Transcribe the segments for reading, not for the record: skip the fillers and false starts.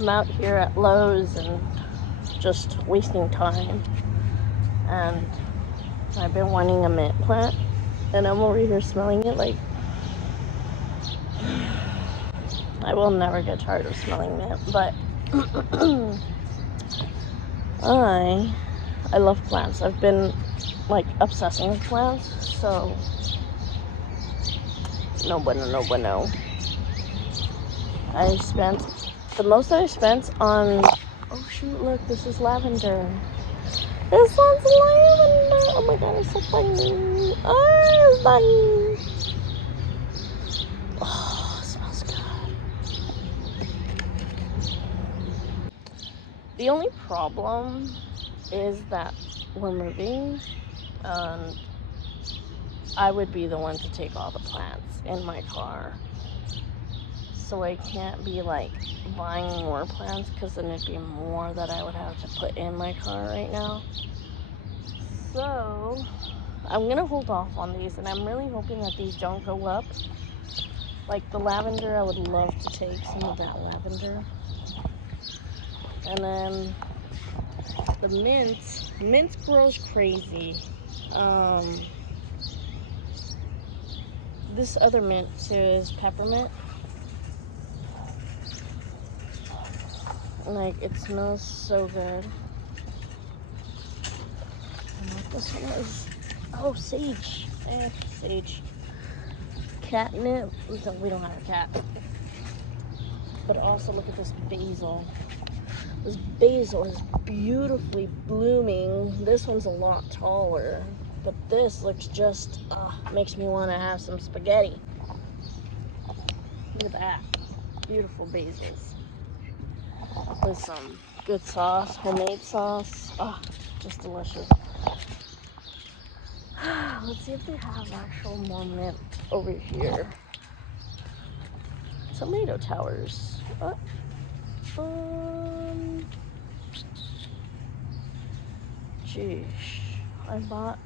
I'm out here at Lowe's and just wasting time. And I've been wanting a mint plant, and I'm over here smelling it like I will never get tired of smelling mint. But I love plants. I've been like obsessing with plants, so no bueno, no bueno. I spent the most I spent on. Oh shoot! Look, this is lavender. This one's lavender. Oh my god, it's so funny. Oh, it's funny. Oh, it smells good. The only problem is that we're moving, and I would be the one to take all the plants in my car. So I can't be like buying more plants because then it'd be more that I would have to put in my car right now. So I'm gonna hold off on these, and I'm really hoping that these don't go up. Like the lavender, I would love to take some of that lavender. And then the mint grows crazy. This other mint too is peppermint. Like, it smells so good. And what this one is, oh, sage. Sage. Catnip. We don't have a cat. But also look at this basil. This basil is beautifully blooming. This one's a lot taller, but this looks just, makes me want to have some spaghetti. Look at that. Beautiful basils. With some good sauce, homemade sauce. Just delicious. Let's see if they have actual more mint over here. Tomato towers. Geez. I bought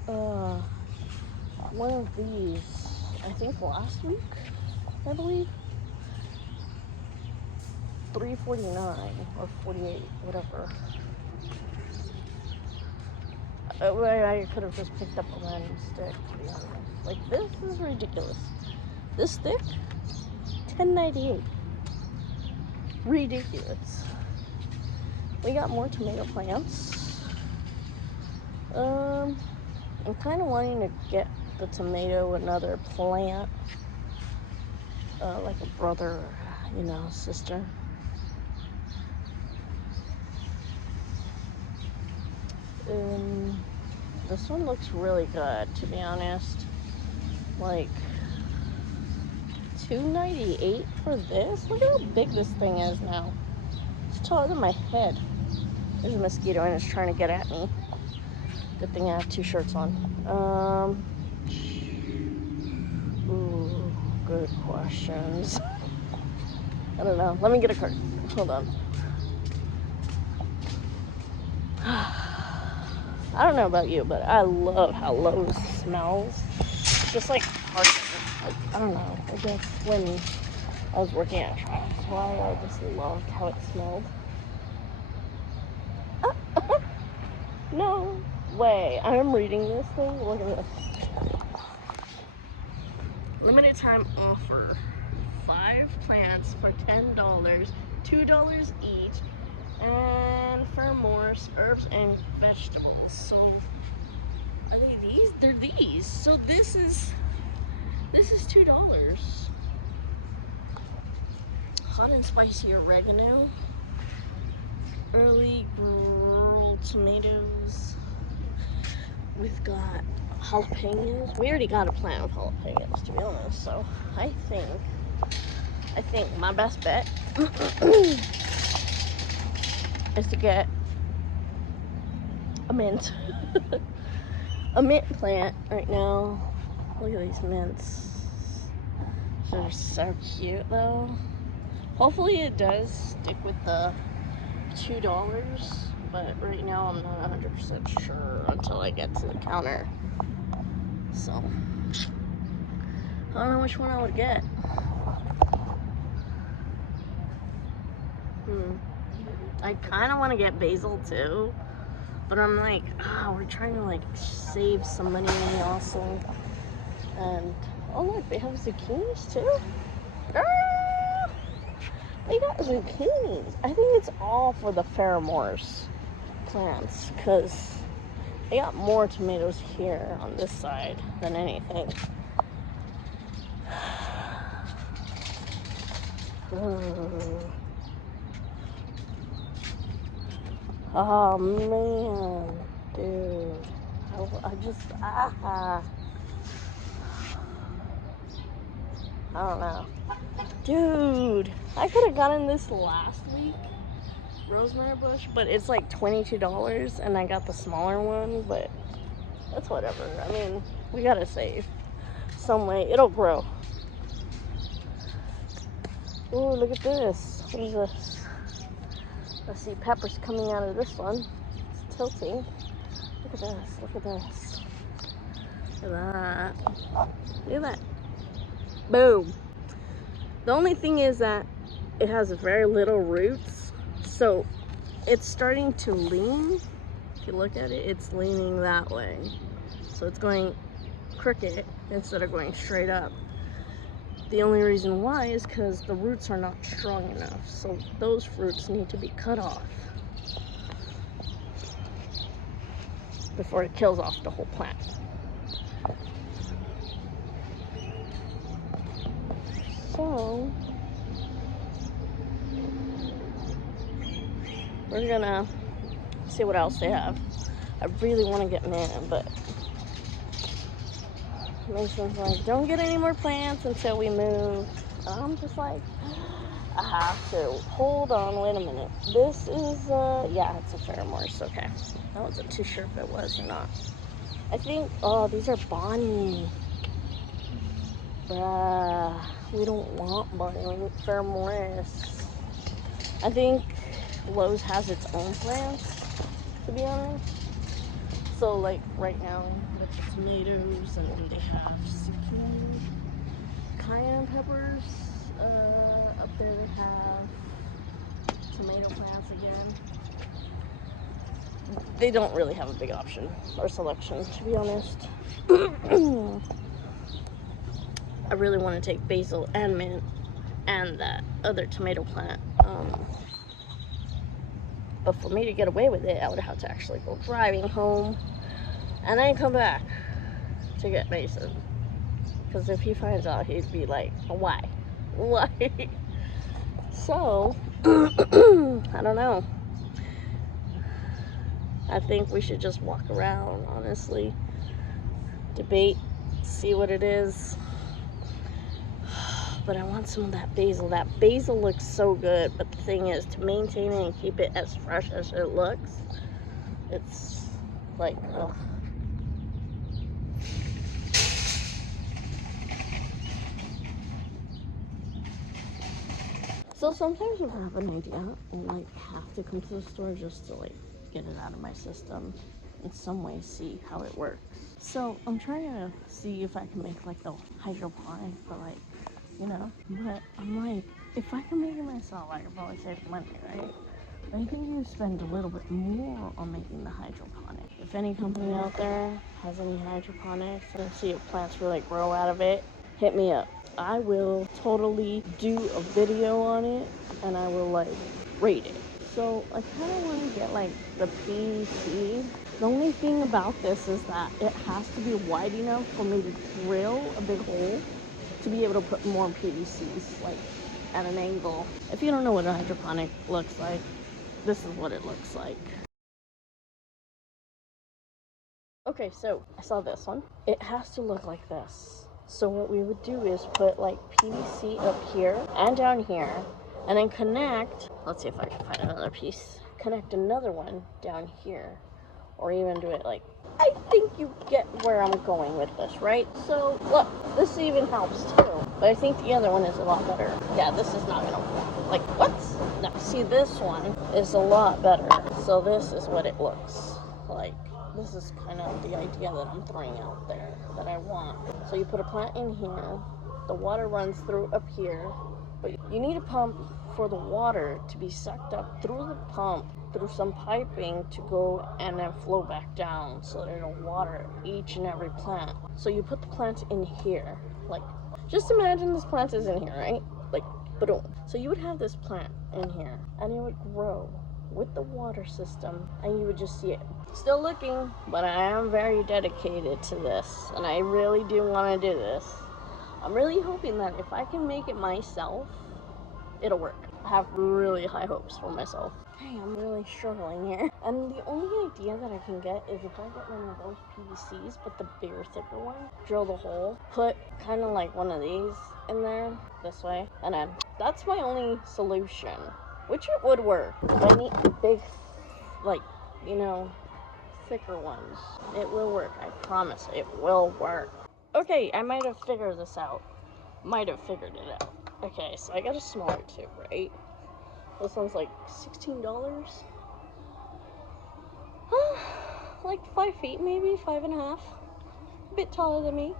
one of these, I think last week, I believe. $3.49 or $48, whatever. I could have just picked up a random stick, to be honest. Like, this is ridiculous. This stick, $10.98. Ridiculous. We got more tomato plants. I'm kind of wanting to get the tomato another plant, like a brother, sister. This one looks really good, to be honest. Like, $2.98 for this? Look at how big this thing is now. It's taller than my head. There's a mosquito and it's trying to get at me. Good thing I have 2 shirts on. Ooh, good questions. I don't know. Let me get a card. Hold on. I don't know about you, but I love how Lowe's smells. Just like Target. Like, I don't know. I guess when I was working at Travis, I just loved how it smelled. No way. I'm reading this thing. Look at this. Limited time offer. 5 plants for $10. $2 each. And for more herbs and vegetables. So are they these? They're these. So this is $2. Hot and spicy oregano. Early grilled tomatoes. We've got jalapenos. We already got a plant of jalapenos, to be honest. So I think my best bet is to get a mint. A mint plant right now. Look at these mints. They're so cute though. Hopefully it does stick with the $2, but right now I'm not 100% sure until I get to the counter. So I don't know which one I would get. I kind of want to get basil too, but I'm like, we're trying to like save some money also. And oh look, they have zucchinis too. They got zucchinis. I think it's all for the Ferramores plants because they got more tomatoes here on this side than anything. Oh man, dude. I just, I don't know. Dude, I could have gotten this last week, rosemary bush, but it's like $22 and I got the smaller one, but that's whatever. I mean, we gotta save some way. It'll grow. Oh, look at this. What is this? Let's see, peppers coming out of this one. It's tilting. Look at this. Look at this. Look at that. Look at that. Boom. The only thing is that it has very little roots, so it's starting to lean. If you look at it, it's leaning that way. So it's going crooked instead of going straight up. The only reason why is because the roots are not strong enough. So those roots need to be cut off before it kills off the whole plant. So we're gonna see what else they have. I really want to get mint, but Mason's like, don't get any more plants until we move. I'm just like, I have to. Hold on, wait a minute. This is, yeah, it's a Ferramores, okay. I wasn't too sure if it was or not. I think, oh, these are Bonnie. Bruh, we don't want Bonnie, we want Ferramores. I think Lowe's has its own plants, to be honest. So, like, right now, with the tomatoes, and they have zucchini, cayenne peppers. Up there they have tomato plants again. They don't really have a big option or selection, to be honest. I really want to take basil and mint and that other tomato plant. But for me to get away with it, I would have to actually go driving home and then come back to get Mason. Because if he finds out, he'd be like, why? Why? So, I don't know. I think we should just walk around, honestly. Debate, see what it is. But I want some of that basil. That basil looks so good, but the thing is, to maintain it and keep it as fresh as it looks, it's like, ugh. So sometimes if I have an idea, I like have to come to the store just to like get it out of my system in some way, see how it works. So I'm trying to see if I can make like the hydroponic, but like, you know, but I'm like, if I can make it myself, I could probably save money, right? But I think you spend a little bit more on making the hydroponic. If any company out there has any hydroponics and see if plants really grow out of it, hit me up. I will totally do a video on it and I will like rate it. So I kind of want to get like the PVC. The only thing about this is that it has to be wide enough for me to drill a big hole to be able to put more PVCs like at an angle. If you don't know what a hydroponic looks like, this is what it looks like. Okay, so I saw this one. It has to look like this. So what we would do is put like PVC up here and down here and then connect, let's see if I can find another piece, connect another one down here, or even do it like, I think you get where I'm going with this, right? So look, this even helps too, but I think the other one is a lot better. Yeah, this is not gonna work. Like, what? No, see, this one is a lot better. So this is what it looks like. This is kind of the idea that I'm throwing out there that I want. So you put a plant in here, the water runs through up here, but you need a pump for the water to be sucked up through the pump, through some piping to go and then flow back down so that it'll water each and every plant. So you put the plants in here, like, just imagine this plant is in here, right? Like, boom. So you would have this plant in here, and it would grow with the water system, and you would just see it. Still looking, but I am very dedicated to this, and I really do want to do this. I'm really hoping that if I can make it myself, it'll work. I have really high hopes for myself. Hey, I'm really struggling here. And the only idea that I can get is if I get one of those PVCs, but the bigger, thicker one, drill the hole, put kind of like one of these in there, this way, and then that's my only solution, which it would work. If I need big, like, you know, thicker ones, it will work. I promise it will work. Okay, I might have figured this out. Might have figured it out. Okay, so I got a smaller tube, right? This one's like $16. Like 5 feet, maybe 5.5. A bit taller than me.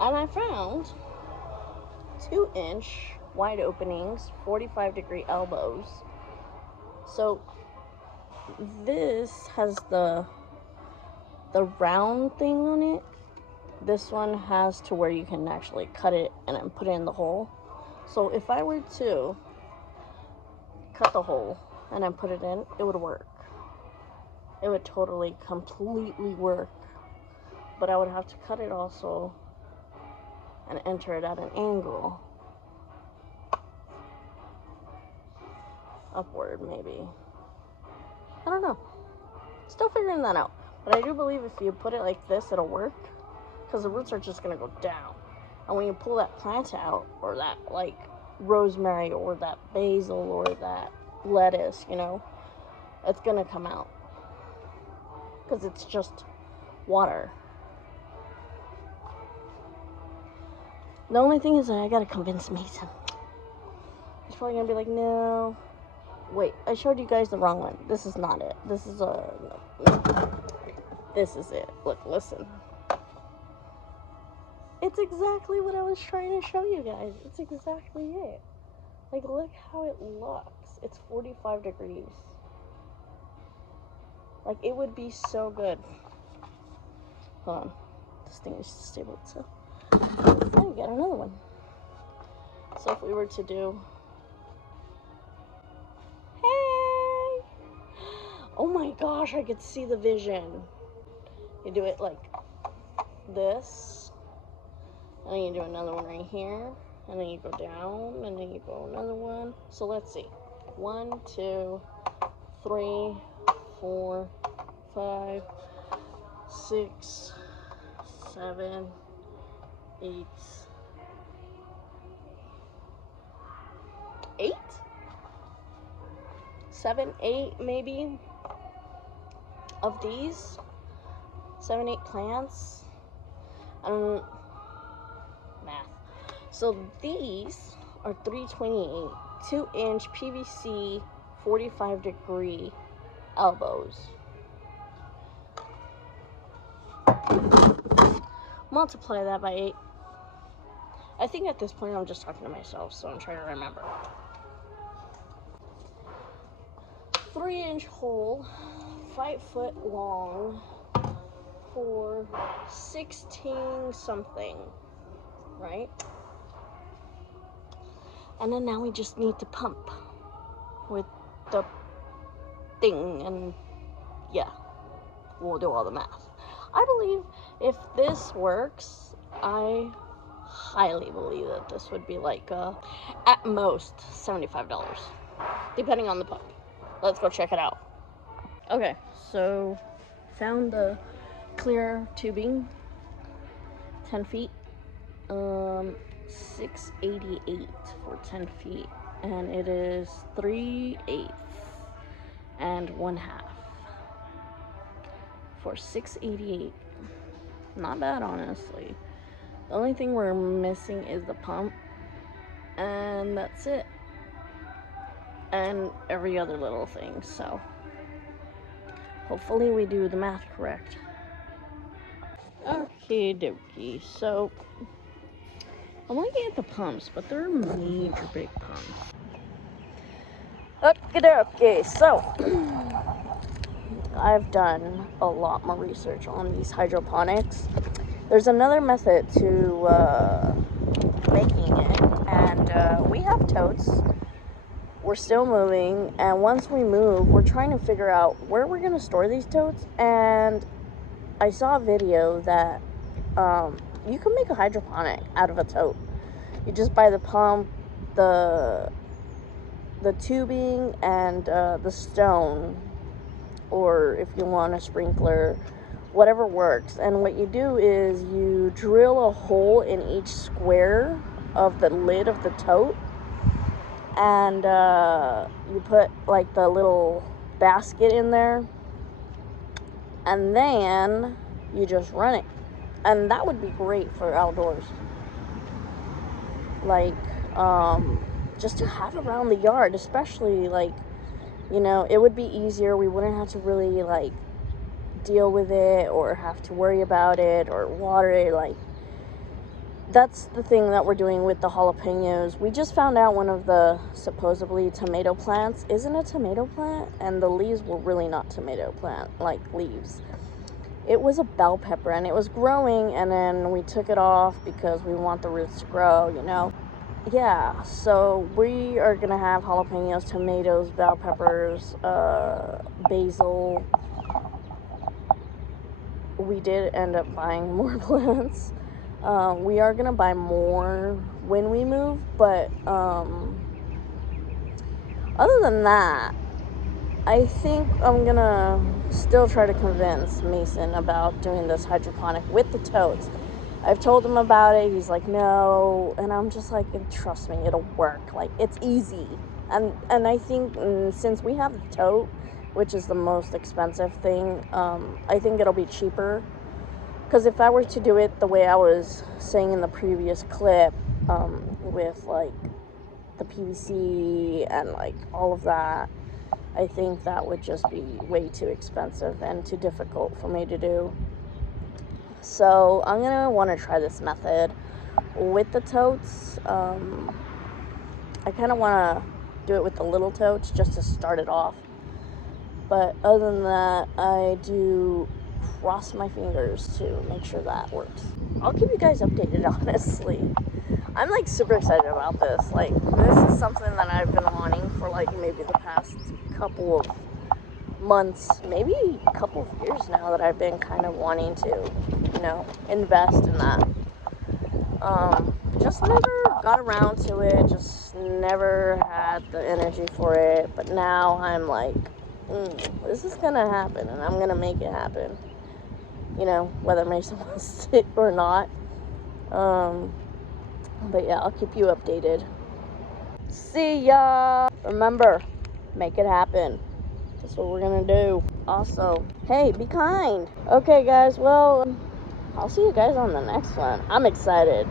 And I found 2-inch wide openings, 45-degree elbows. So this has the round thing on it. This one has to where you can actually cut it and then put it in the hole. So if I were to cut the hole and then put it in, it would work. It would totally, completely work. But I would have to cut it also and enter it at an angle. Upward, maybe. I don't know. Still figuring that out. But I do believe if you put it like this, it'll work. Because the roots are just going to go down. And when you pull that plant out, or that, like, rosemary, or that basil, or that lettuce, you know, it's going to come out. Because it's just water. The only thing is that I got to convince Mason. He's probably going to be like, no. Wait, I showed you guys the wrong one. This is not it. This is no. This is it. Look, listen. It's exactly what I was trying to show you guys. It's exactly it. Like, look how it looks. It's 45 degrees. Like, it would be so good. Hold on. This thing is stable itself. Let me get another one. So if we were to do... Hey! Oh my gosh, I could see the vision. You do it like this. And then you do another one right here. And then you go down. And then you go another one. So let's see. 1, 2, 3, 4, 5, 6, 7, 8. 8? 7, 8 maybe of these. 7, 8 plants. Math. So these are 328 2-inch PVC 45-degree elbows. Multiply that by 8. I think at this point I'm just talking to myself, so I'm trying to remember. 3-inch hole, 5 foot long, for 16 something, right? And then now we just need to pump with the thing, and yeah, we'll do all the math. I believe if this works, I highly believe that this would be like at most $75, depending on the pump. Let's go check it out. Okay, so found the clear tubing, 10 feet, $6.88 for 10 feet, and it is 3/8 and 1/2 for $6.88. Not bad, honestly. The only thing we're missing is the pump, and that's it, and every other little thing. So hopefully we do the math correct. Okay dokie, so I'm looking at the pumps, but they're major big pumps. Okay, so I've done a lot more research on these hydroponics. There's another method to making it, and we have totes. We're still moving, and once we move, we're trying to figure out where we're going to store these totes. And I saw a video that you can make a hydroponic out of a tote. You just buy the pump, the tubing, and the stone, or if you want a sprinkler, whatever works. And what you do is you drill a hole in each square of the lid of the tote, and you put like the little basket in there, and then you just run it. And that would be great for outdoors, like just to have around the yard, especially, like, you know, it would be easier. We wouldn't have to really like deal with it or have to worry about it or water it. Like, that's the thing that we're doing with the jalapenos. We just found out one of the supposedly tomato plants isn't a tomato plant, and the leaves were really not tomato plant like leaves. It was a bell pepper, and it was growing, and then we took it off because we want the roots to grow, you know. Yeah, so we are gonna have jalapenos, tomatoes, bell peppers, basil. We did end up buying more plants. We are gonna buy more when we move, but other than that, I think I'm gonna still try to convince Mason about doing this hydroponic with the totes. I've told him about it. He's like, no, and I'm just like, trust me, it'll work. Like, it's easy, and I think since we have the tote, which is the most expensive thing, I think it'll be cheaper. Because if I were to do it the way I was saying in the previous clip, with like the PVC and like all of that, I think that would just be way too expensive and too difficult for me to do. So I'm gonna want to try this method with the totes. I kind of want to do it with the little totes just to start it off. But other than that, I do cross my fingers to make sure that works. I'll keep you guys updated, honestly. I'm like super excited about this. Like, this is something that I've been wanting for like maybe the past couple of months, maybe a couple of years now, that I've been kind of wanting to, you know, invest in that. Just never got around to it, just never had the energy for it. But now I'm like, this is gonna happen, and I'm gonna make it happen, you know, whether Mason wants it or not. But yeah, I'll keep you updated. See ya! Remember, make it happen. That's what we're gonna do. Also, hey, be kind. Okay, guys, well, I'll see you guys on the next one. I'm excited.